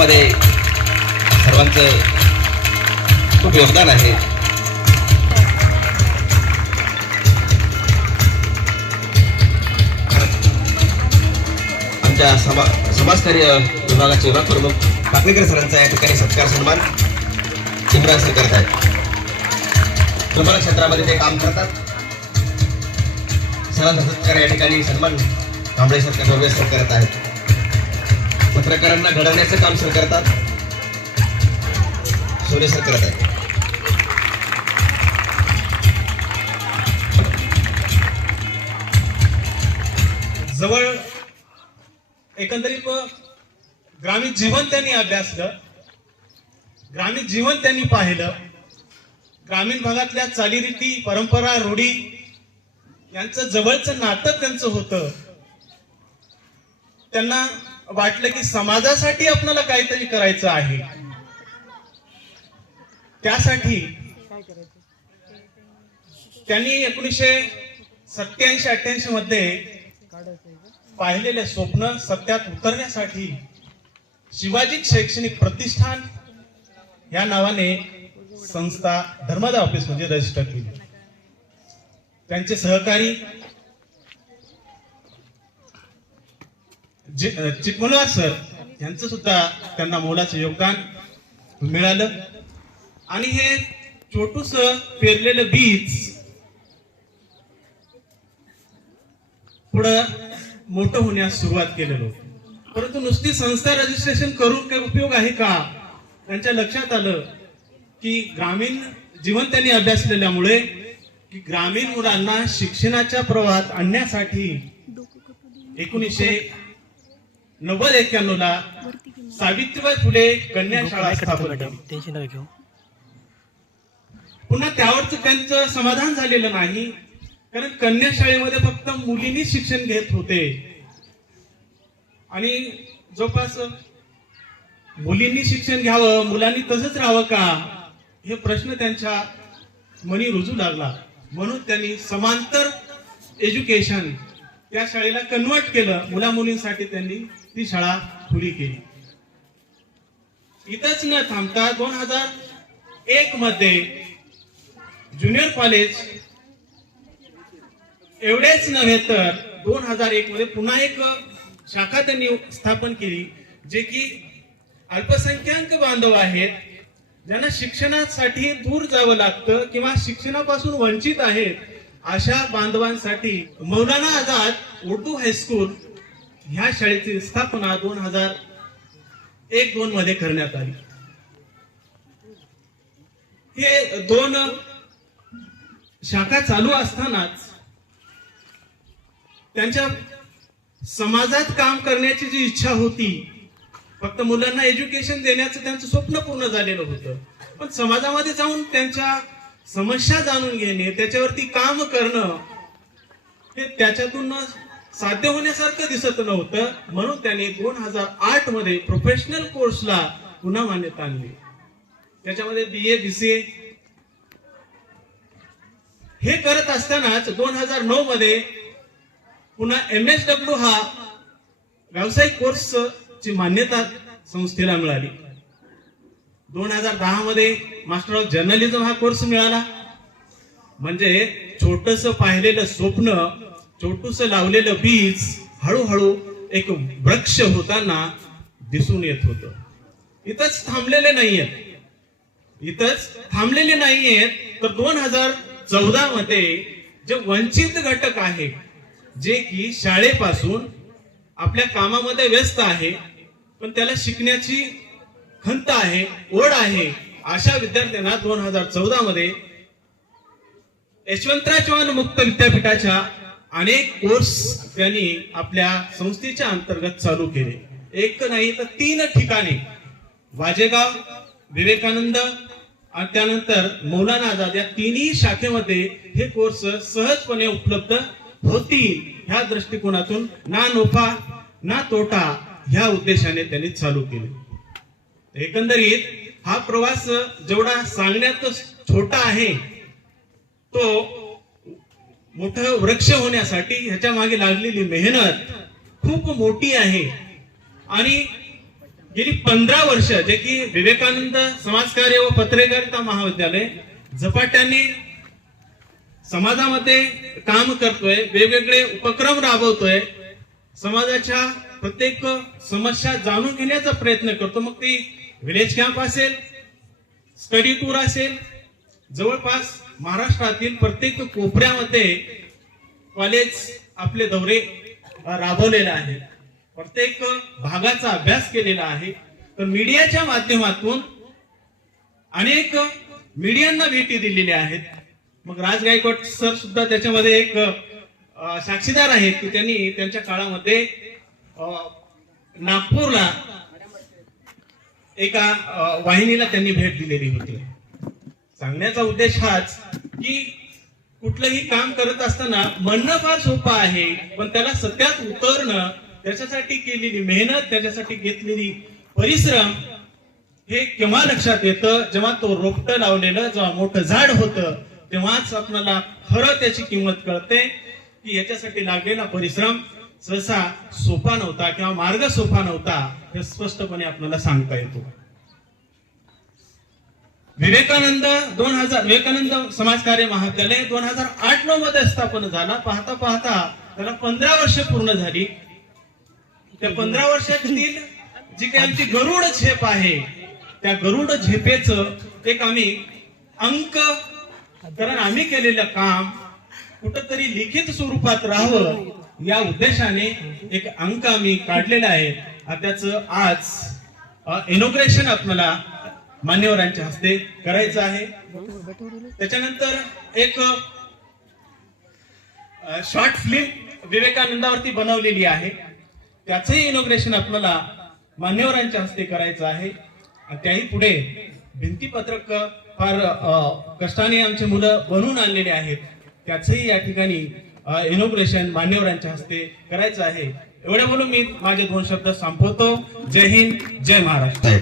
यामध्ये सर्वांचं खूप योगदान आहे. आमच्या समा समाजकार्य विभागाचे विभाग प्रमुख काकणीकर सरांचा या ठिकाणी सत्कार सन्मान इम्रान सर करत आहेत. तुम्हाला क्षेत्रामध्ये ते काम करतात. सरांचा सत्कार या ठिकाणी सन्मान कांबळे सर करत आहेत. पत्रकारांना घडवण्याचं काम सर करतात? सोने सर करत आहेत. जवळ एकंदरीत ग्रामीण जीवन त्यांनी अभ्यासलं ग्रामीण जीवन त्यांनी पाहिलं ग्रामीण भागातल्या चालीरीती परंपरा रूढी यांचं जवळचं नातं त्यांचं होतं. त्यांना वाटलं की समाजासाठी आपल्याला काहीतरी करायचं आहे. त्यासाठी त्यांनी एकोणीसशे सत्याऐंशी अठ्ठ्याऐंशी मध्ये पाहिलेले स्वप्न सत्यात उतरण्यासाठी शिवाजी शैक्षणिक प्रतिष्ठान या नावाने संस्था धर्मदा ऑफिस म्हणजे रजिस्टर केली. त्यांचे सहकारी जे- सर यांचं सुद्धा त्यांना मोलाचं योगदान मिळालं. आणि हे छोटूस पेरलेलं बीज पुढं मोठं होण्यास सुरुवात केलेलं परंतु नुसती संस्था रजिस्ट्रेशन करून काही उपयोग आहे का? त्यांच्या लक्षात आलं की ग्रामीण जीवन त्यांनी अभ्यासलेल्यामुळे की ग्रामीण मुलांना शिक्षणाच्या प्रवाहात आणण्यासाठी एकोणीसशे नव्वद एक्क्याण्णव ला सावित्रीबाई फुले कन्या शाळा स्थापन केली. पुन्हा त्यावरच त्यांचं समाधान झालेलं नाही. कारण कन्या शाळेमध्ये फक्त मुलींनी शिक्षण घेत होते. आणि जवळपास मुलींनी शिक्षण घ्यावं मुलांनी तसंच राहावं का हे प्रश्न त्यांच्या मनी रुजू लागला. म्हणून त्यांनी समांतर एज्युकेशन त्या शाळेला कन्वर्ट केलं. मुला मुलींसाठी त्यांनी ती शाळा खुली केली. इथंच न थांबता दोन हजार एक मध्ये ज्युनियर कॉलेज एवढेच नव्हे तर दोन हजार एक मध्ये पुन्हा एक शाखा त्यांनी स्थापन केली जे की अल्पसंख्याक बांधव आहेत ज्यांना शिक्षणासाठी दूर जावं लागतं किंवा शिक्षणापासून वंचित आहेत अशा बांधवांसाठी मौलाना आझाद उर्दू हायस्कूल ह्या शाळेची स्थापना दोन हजार एक दोन मध्ये करण्यात आली. हे दोन शाखा चालू असतानाच त्यांच्या समाजात काम करण्याची जी इच्छा होती फक्त मुलांना एज्युकेशन देण्याचं त्यांचं स्वप्न पूर्ण झालेलं होतं. पण समाजामध्ये जाऊन त्यांच्या समस्या जाणून घेणे त्याच्यावरती काम करणं हे त्याच्यातून साध्य होण्यासारखं दिसत नव्हतं. म्हणून त्यांनी दोन हजार आठमध्ये प्रोफेशनल कोर्सला पुन्हा मान्यता आणली. त्याच्यामध्ये बी ए बी सी हे करत असतानाच दोन हजार नऊ मध्ये पुन्हा एम एस डब्ल्यू हा व्यावसायिक कोर्स ची मान्यता संस्थेला मिळाली. दोन हजार दहा मध्ये मास्टर ऑफ जर्नलिझम हा कोर्स मिळाला. म्हणजे छोटस पाहिलेलं स्वप्न छोटूस लावलेलं बीज हळूहळू एक वृक्ष होताना दिसून येत होत. इथंच थांबलेले नाहीयेत. इथंच थांबलेले नाहीयेत. तर दोन हजार चौदा मध्ये जे वंचित घटक आहे जे की शाळेपासून आपल्या कामामध्ये व्यस्त आहे पण त्याला शिकण्याची खंत आहे ओढ आहे अशा विद्यार्थ्यांना दोन हजार चौदा मध्ये यशवंतराव चव्हाण मुक्त विद्यापीठाच्या अनेक कोर्स त्यांनी आपल्या संस्थेच्या अंतर्गत चालू केले. एक नाही तर तीन ठिकाणी. वाजेगाव विवेकानंद आणि त्यानंतर मौलाना आझाद या तिन्ही शाखेमध्ये हे कोर्स सहजपणे उपलब्ध होतील ह्या दृष्टिकोनातून ना नफा ना तोटा ह्या उद्देशाने त्यांनी चालू केले. एकंदरीत हा प्रवास जेवढा सांगण्यात छोटा आहे तो मोठं वृक्ष होण्यासाठी ह्याच्या मागे लागलेली मेहनत खूप मोठी आहे. आणि गेली पंधरा वर्ष जे की विवेकानंद समाजकार्य व पत्रकारिता महाविद्यालय झपाट्याने समाजामध्ये काम करतोय वेगवेगळे उपक्रम राबवतोय. समाजाच्या प्रत्येक समस्या जाणून घेण्याचा प्रयत्न करतो. मग ती विलेज कॅम्प असेल स्टडी टूर असेल जवळपास महाराष्ट्रातील प्रत्येक कोपऱ्यामध्ये कॉलेज आपले दौरे राबवलेले आहेत. प्रत्येक भागाचा अभ्यास केलेला आहे. तर मीडियाच्या माध्यमातून अनेक मीडियांना भेटी दिलेल्या आहेत. मग राज गायकवाड सर सुद्धा त्याच्यामध्ये एक साक्षीदार आहेत की त्यांनी त्यांच्या काळामध्ये नागपूरला एका वाहिनीला त्यांनी भेट दिलेली होती. सांगण्याचा उद्देश हाच की कुठलंही काम करत असताना म्हणणं फार सोपं आहे पण त्याला सत्यात उतरणं त्याच्यासाठी केलेली मेहनत त्याच्यासाठी घेतलेली परिश्रम हे केव्हा लक्षात येतं? जेव्हा तो रोपट लावलेलं जेव्हा मोठं झाड होतं तेव्हाच आपल्याला खरं त्याची किंमत कळते की याच्यासाठी लागलेला परिश्रम सहसा सोपा नव्हता किंवा मार्ग सोपा नव्हता हे स्पष्टपणे आपल्याला सांगता येतो. विवेकानंद दोन हजार विवेकानंद समाजकार्य महाविद्यालय दोन हजार आठ नऊ मध्ये स्थापन झाला. पाहता पाहता त्याला पंधरा वर्ष पूर्ण झाली. त्या पंधरा वर्षातील जी काही आमची गरुड झेप आहे त्या गरुड झेपेचं एक आम्ही अंक कारण आम्ही केलेलं काम कुठंतरी लिखित स्वरूपात राहावं या उद्देशाने एक अंक आम्ही काढलेला आहे. त्याच त्याचं आज इनोग्रेशन आपल्याला मान्यवरांच्या हस्ते करायचं आहे. त्याच्यानंतर एक शॉर्ट फिल्म विवेकानंदावरती बनवलेली आहे. त्याचंही इनोग्रेशन आपल्याला मान्यवरांच्या हस्ते करायचं आहे. आणि त्याही पुढे भिंतीपत्रक फार कष्टाने आमचे मुलं बनवून आणलेले आहेत. त्याचंही या ठिकाणी इनोग्रेशन मान्यवरांच्या हस्ते करायचं आहे. एवढ्या बोलून मी माझे दोन शब्द संपवतो. जय हिंद जय महाराष्ट्र.